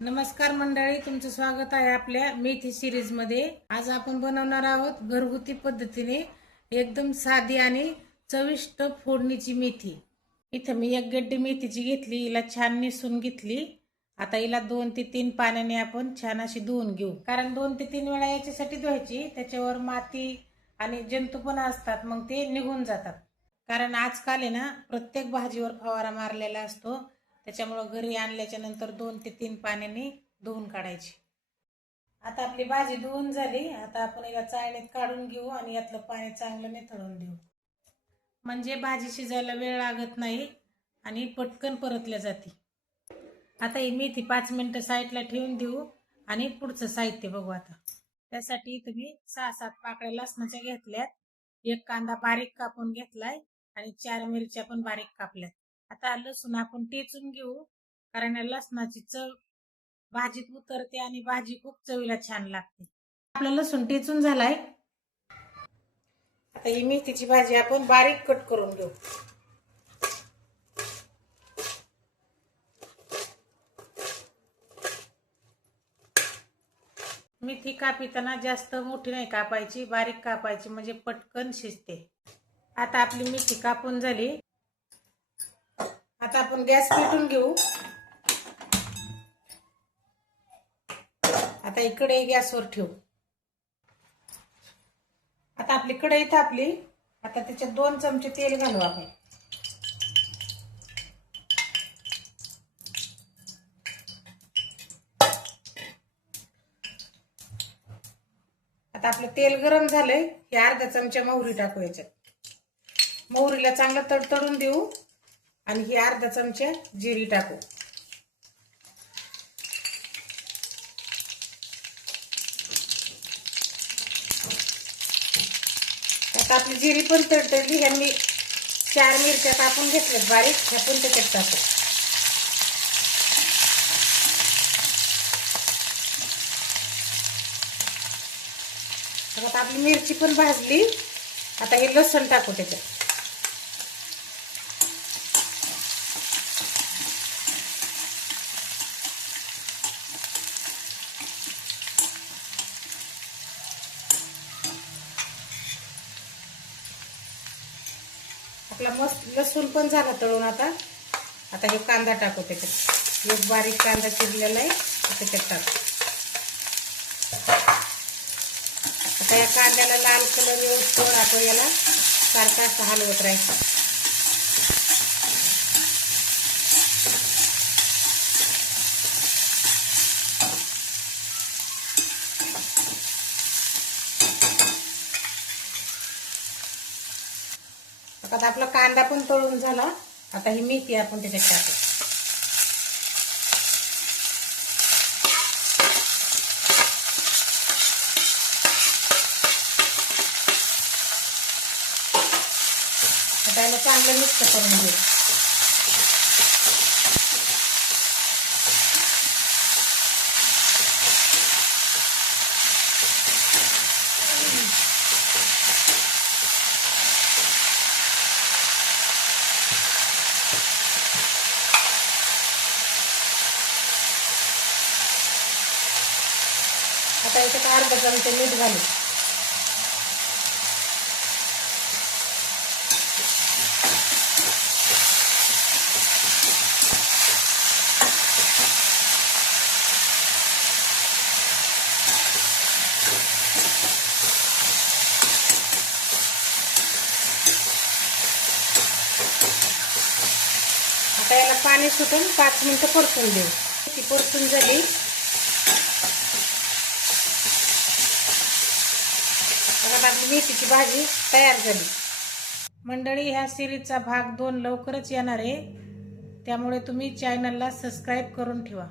नमस्कार मंडळी, तुमचं स्वागत आहे आपल्या मेथी सिरीज मध्ये। आज आपण बनवणार आहोत घरगुती पद्धतीने एकदम साधी आणि चविष्ट फोडणीची मेथी। इथे मी एक गड्डी मेथीची घेतली, हिला छान निसून घेतली। आता हिला 2 ते 3 पाण्याने आपण छान अशी धुवून घेऊ, कारण 2 ते 3 वेळा याच्यासाठी धुवायची, त्याच्यावर माती आणि जंतू पण असतात, मग ते निघून जातात। कारण आजकाल आहे ना, प्रत्येक भाजीवर फवारा मारलेला असतो, त्याच्यामुळे घरी आणल्याच्या नंतर 2 ते 3 पाण्याने धुवून काढायची। आता आपली भाजी धुवून झाली, आता आपण याला चाळणीत काढून घेऊ आणि यातलं पाणी चांगलं निथळून देऊ, म्हणजे भाजी शिजायला वेळ लागत नाही आणि पटकन परतल्या जाते। आता ही मेथी 5 मिनिटं साईडला ठेवून देऊ आणि पुढचं साहित्य बघू। आता त्यासाठी तुम्ही 6-7 पाकळ्या लसणाच्या घेतल्यात, एक कांदा बारीक कापून घेतलाय आणि 4 मिरच्या पण बारीक कापल्यात। आता लसूण आपण टेचून घेऊ, कारण या लसणाची चव भाजीत उतरते आणि भाजी खूप चवीला छान लागते। आपला लसूण टेचून झालाय, आता ही मेथीची भाजी आपण बारीक कट करून घेऊ। मेथी कापिताना जास्त मोठी नाही कापायची, बारीक कापायची, म्हणजे पटकन शिजते। आता आपली मेथी कापून झाली, आता आपण गॅस पेटून घेऊ। आता ही कढई गॅसवर ठेवू। आता आपली कढई तापली, आता त्याच्यात 2 चमचे तेल घालू आपण। आता आपलं तेल गरम झालंय, हे अर्धा चमचा मोहरी टाकू याच्यात। मोहरीला चांगलं तडतडून देऊ आणि ही अर्धा चमचा जिरी टाकू। आता आपली जिरी पण तडतडली, ह्या मी 4 मिरच्या कापून घेतल्यात बारीक, ह्या पण त्याच्यात टाकू। आता आपली मिरची पण भाजली, आता हे लसूण टाकू त्याच्यात। आपला मस्त लसूण पण झाला तळून। आता हे कांदा टाकू त्याच्यात, एक बारीक कांदा चिरलेला आहे त्याच्यात टाकू। आता या कांद्याला लाल कलर येऊस्तोवर आपण याला सारखं असं हलवत राहायचं। आता आपला कांदा पण तळून झाला, आता ही मेथी आपण त्याच्यात टाकू। आता याला चांगलं मिक्स करून घेऊ। आता याच्यात अर्धा चमचा मीठ घालू। आता याला पाणी सुटून 5 मिनिटं परतून देऊ। ती परतून झाली, आपली मेथीची भाजी तयार झाली। मंडळी, ह्या सिरीजचा भाग 2 लवकरच येणार आहे, त्यामुळे तुम्ही चॅनलला सबस्क्राईब करून ठेवा।